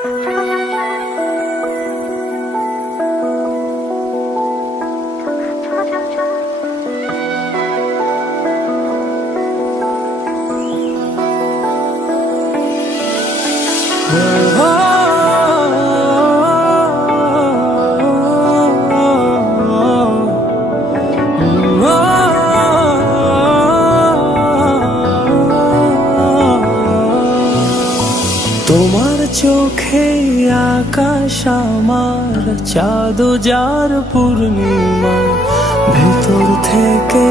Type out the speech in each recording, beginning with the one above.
তোমার চোখে আকাশ আমার চাঁদ যার পূর্ণিমা, ভেতর থেকে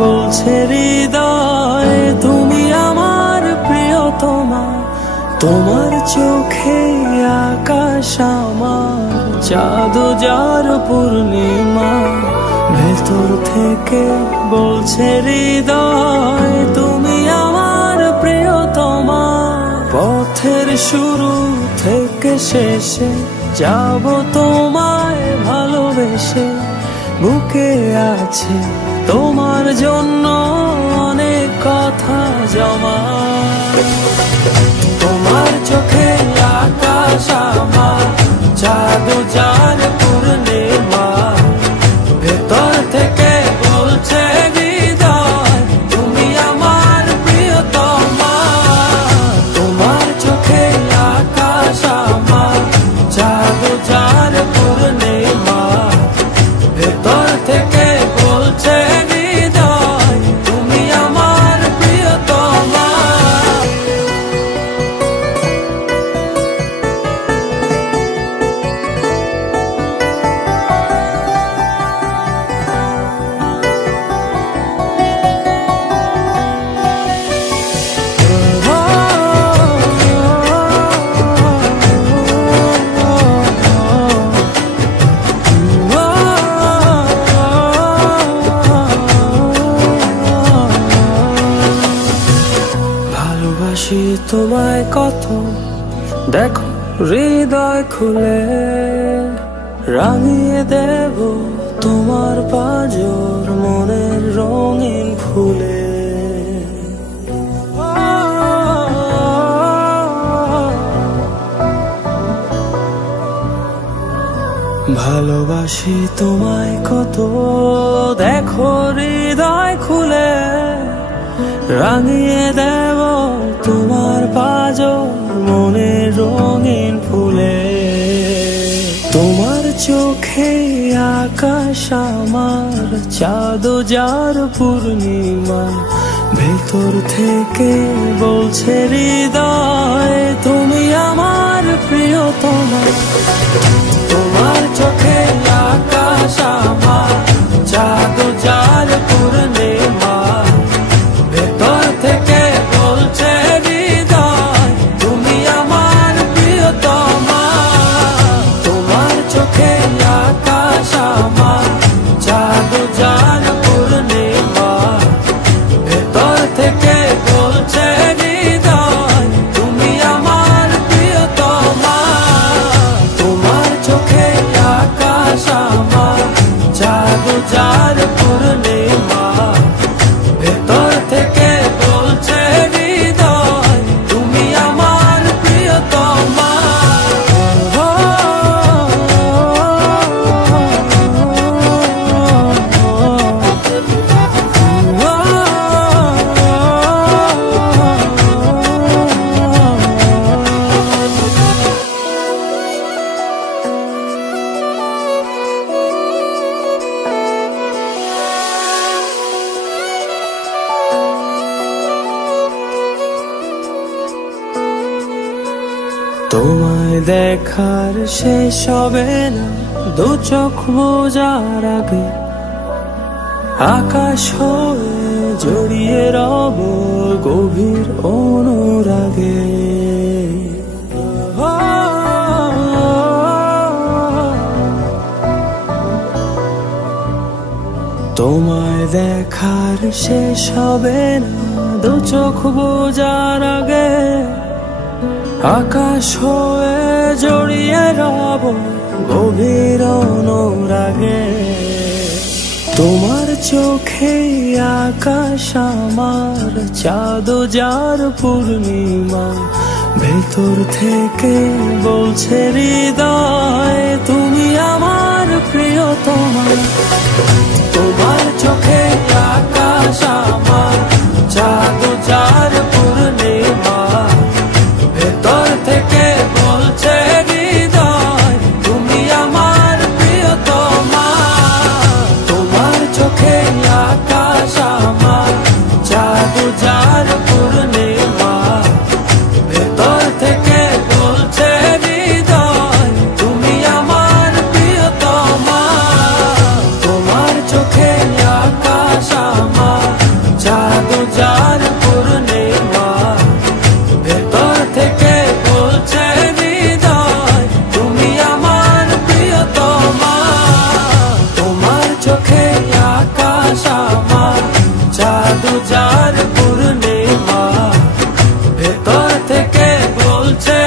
বলছে হৃদয় তুমি আমার প্রিয়তমা। তোমার চোখে আকাশ আমার চাঁদ যার পূর্ণিমা, ভেতর থেকে বলছে হৃদয় তুমি আমার প্রিয়তমা। পথের শুরু থেকে শেষে যাব তোমায় ভালোবেসে, বুকে আছে তোমার জন্য অনেক কথা জমা। তোমার চোখে আকাশ আমার চাঁদ যার পূর্ণিমা, ভেতর থেকে বলছে হৃদয় তুমি আমার প্রিয়তমা। তোমার চোখে আকাশ আমার চাঁদ যার পূর্ণিমা, ভেতর থেকে বলছে হৃদয় তুমি আমার প্রিয়তমা। ভালোবাসি তোমায় কত দেখো হৃদয় খুলে, রাঙিয়ে দেব তোমার পাঁজর মনের রঙিন ফুলে। ভালোবাসি তোমায় কত দেখো হৃদয় খুলে, রাঙিয়ে দেব তোমার পাঁজর মনের রঙিন ফুলে। তোমার চোখে আকাশ আমার চাঁদ যার পূর্ণিমা, ভেতর থেকে বলছে হৃদয় তুমি আমার প্রিয়তমা। তোমার চোখে আকাশ আমার চাঁদ যার পূর্ণিমা, ভেতর থেকে বলছে হৃদয় তুমি আমার প্রিয়তমা। তোমার চোখে আকাশ আমার চাঁদ যার পূর্ণিমা, ভেতর থেকে বলছে হৃদয় তুমি আমার প্রিয়তমা। তোমার চোখে আকাশ আমার চাঁদ যার পূর্ণিমা, ভেতর থেকে বলছে হৃদয় তুমি আমার প্রিয়তমা। তোমায় দেখার শেষ হবে না দু চোখ বোঝার আগে, আকাশ হয়ে জড়িয়ে রব গভীর অনুরাগে। তোমায় দেখার শেষ হবে না দু চোখ বোঝার আগে, আকাশ হয়ে জড়িয়ে রব গভীর অনুরাগে। তোমার চোখে আকাশ আমার চাঁদ যার পূর্ণিমা, ভেতর থেকে বলছে হৃদয় তুমি আমার প্রিয়তমা। তোমার চোখে আকাশ আমার, চাঁদ যার পূর্ণিমা। ভেতর থেকে বলছে হৃদয় তুমি আমার প্রিয়তমা। তোমার চোখে আকাশ আমার, চাঁদ যার পূর্ণিমা। ভেতর থেকে বলছে হৃদয় তুমি আমার প্রিয়তমা। তোমার চোখে আকাশ আমার, চাঁদ যার পূর্ণিমা। ভেতর থেকে বলছে হৃদয় তুমি আমার প্রিয়তমা। তোমার চোখে আকাশ আমার, চাঁদ যার পূর্ণিমা। ভেতর থেকে বলছে